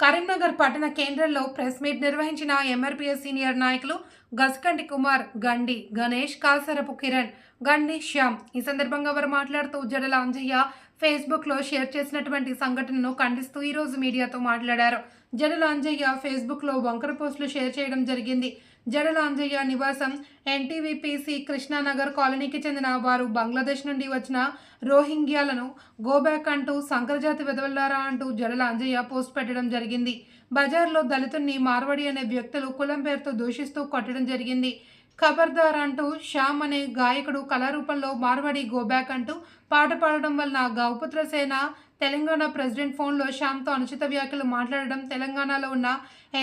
కరీంనగర్ పట్టణ కేంద్రంలో press meet నిర్వహించిన ఎంఆర్పీఎస్ సీనియర్ నాయకులు గసకంటి కుమార్, గండి గణేష్, కాసరపు కిరణ్, గండి శ్యామ్. ఈ సందర్భంగా వారు మాట్లాడుతూ జడల అంజయ్య ఫేస్బుక్లో షేర్ చేసినటువంటి సంఘటనను ఖండిస్తూ ఈరోజు మీడియాతో మాట్లాడారు. జడల అంజయ్య ఫేస్బుక్లో వంకర పోస్టులు షేర్ చేయడం జరిగింది. జడల అంజయ్య నివాసం ఎన్టీవీపీసీ కృష్ణానగర్ కాలనీకి చెందిన వారు బంగ్లాదేశ్ నుండి వచ్చిన రోహింగ్యాలను గోబ్యాక్ అంటూ సంకరజాతి వెదవల్లారా అంటూ జడల అంజయ్య పోస్ట్ పెట్టడం జరిగింది. బజార్లో దళితుల్ని మార్వాడి అనే వ్యక్తులు కులం పేరుతో దూషిస్తూ కొట్టడం జరిగింది. ఖబర్దార్ అంటూ శ్యామ్ అనే గాయకుడు కళారూపంలో మార్వాడి గోబ్యాక్ అంటూ పాట పాడడం వలన గౌపుత్ర సేన తెలంగాణ ప్రెసిడెంట్ ఫోన్లో శ్యామ్తో అనుచిత వ్యాఖ్యలు మాట్లాడడం, తెలంగాణలో ఉన్న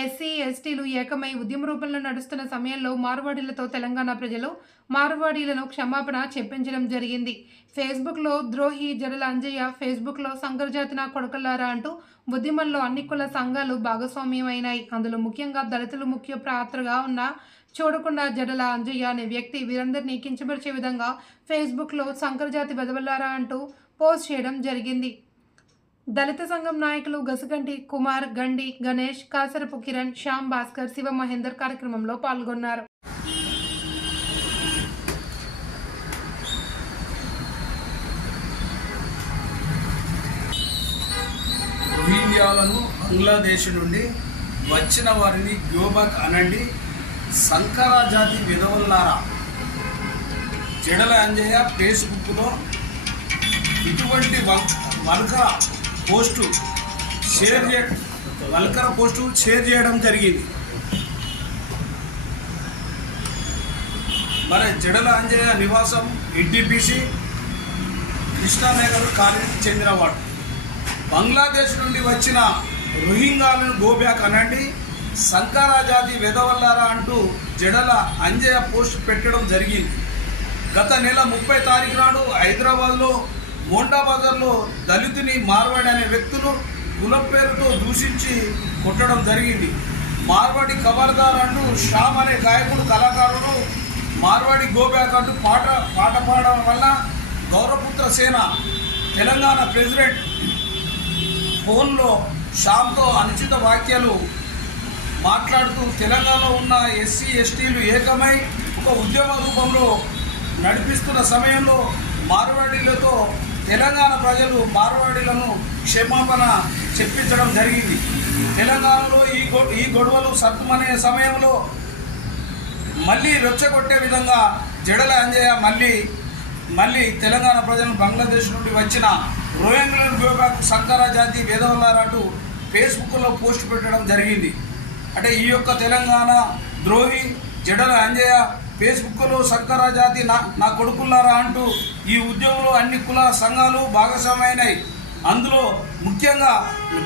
ఎస్సీ ఎస్టీలు ఏకమై ఉద్యమ రూపంలో నడుస్తున్న సమయంలో మార్వాడీలతో తెలంగాణ ప్రజలు మార్వాడీలను క్షమాపణ చెప్పించడం జరిగింది. ఫేస్బుక్లో ద్రోహి జడల అంజయ్య ఫేస్బుక్లో సంకరజాతిన కొడకల్లారా అంటూ ఉద్యమంలో అన్ని కుల సంఘాలు భాగస్వామ్యమైనాయి. అందులో ముఖ్యంగా దళితులు ముఖ్య పాత్రగా ఉన్న చూడకుండా జడల అంజయ్య అనే వ్యక్తి వీరందరినీ కించపరిచే విధంగా ఫేస్బుక్లో సంకరజాతి వెదవల్లారా అంటూ పోస్ట్ చేయడం జరిగింది. దళిత సంఘం నాయకులు గసకంటి కుమార్, గండి గణేష్, కాసరపు కిరణ్, శ్యామ్ భాస్కర్, శివ మహేందర్ కార్యక్రమంలో పాల్గొన్నారు. రోహింగ్యాలను బంగ్లాదేశ్ నుండి వచ్చిన వారిని గోబ్యాక్ అనండి, సంకర జాతి విధవల్లారా. జడల అంజయ్య ఫేస్బుక్లో ఇటువంటి వల్కర పోస్టు షేర్ చేయడం జరిగింది. మరి జడల అంజయ్య నివాసం ఎన్టీపీసీ కృష్ణానగర్ కాలనీకి చెందినవాడు. బంగ్లాదేశ్ నుండి వచ్చిన రోహింగ్యాలను గోబ్యాక్ అనండి, సంకర జాతి వెదవల్లారా అంటూ జడల అంజయ్య పోస్ట్ పెట్టడం జరిగింది. గత నెల 30 తారీఖు నాడు హైదరాబాద్లో మోండా బజార్లో దళితుని మార్వాడి అనే వ్యక్తులు కులం పేరుతో దూషించి కొట్టడం జరిగింది. మార్వాడి ఖబర్దార్ అంటూ శ్యామ్ అనే గాయకుడు కళాకారుడు మార్వాడి గోబ్యాక్ అంటూ పాట పాడడం వల్ల గౌరవపుత్ర సేన తెలంగాణ ప్రెసిడెంట్ ఫోన్లో శ్యామ్తో అనుచిత వ్యాఖ్యలు మాట్లాడుతూ తెలంగాణలో ఉన్న ఎస్సీ ఎస్టీలు ఏకమై ఒక ఉద్యమ రూపంలో నడిపిస్తున్న సమయంలో మార్వాడీలతో తెలంగాణ ప్రజలు మార్వాడీలను క్షమాపణ చెప్పించడం జరిగింది. తెలంగాణలో ఈ గొడవలు సత్తుమనే సమయంలో మళ్ళీ రెచ్చగొట్టే విధంగా జడల అంజయ్య మళ్ళీ తెలంగాణ ప్రజలను బంగ్లాదేశ్ నుండి వచ్చిన రోహింగ్యాలను గోబ్యాక్ సంకర జాతి వేదవల్లారంటూ ఫేస్బుక్లో పోస్ట్ పెట్టడం జరిగింది. అంటే ఈ యొక్క తెలంగాణ ద్రోహి జడల అంజయ్య ఫేస్బుక్లో సంకర జాతి నా కొడుకుల్లారా అంటూ ఈ ఉద్యమంలో అన్ని కుల సంఘాలు భాగస్వామైనాయి. అందులో ముఖ్యంగా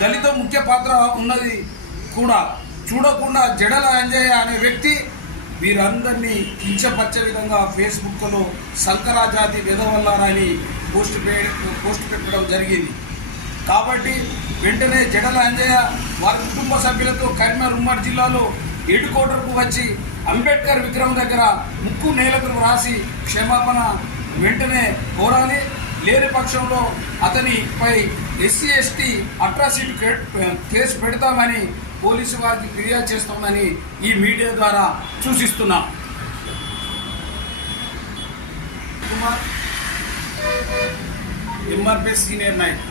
దళిత ముఖ్య పాత్ర ఉన్నది కూడా చూడకుండా జడల అంజయ్య అనే వ్యక్తి వీరందరినీ కించపరిచే విధంగా ఫేస్బుక్లో సంకర జాతి వెదవల్లారా అని పోస్ట్ పెట్టడం జరిగింది. కాబట్టి వెంటనే జడల అంజయ్య వారి కుటుంబ సభ్యులతో కరీంనగర్ ఉమ్మడి జిల్లాలో హెడ్‌క్వార్టర్కు వచ్చి అంబేద్కర్ విగ్రహం దగ్గర ముక్కు నేలకు రాసి క్షమాపణ వెంటనే కోరాలి. లేని పక్షంలో అతనిపై ఎస్సీ ఎస్టీ అట్రాసిటీ కేసు పెడతామని పోలీసు వారికి ఫిర్యాదు చేస్తామని ఈ మీడియా ద్వారా సూచిస్తున్నాం. కుమార్, ఎంఆర్పీఎస్ సీనియర్ నాయకులు.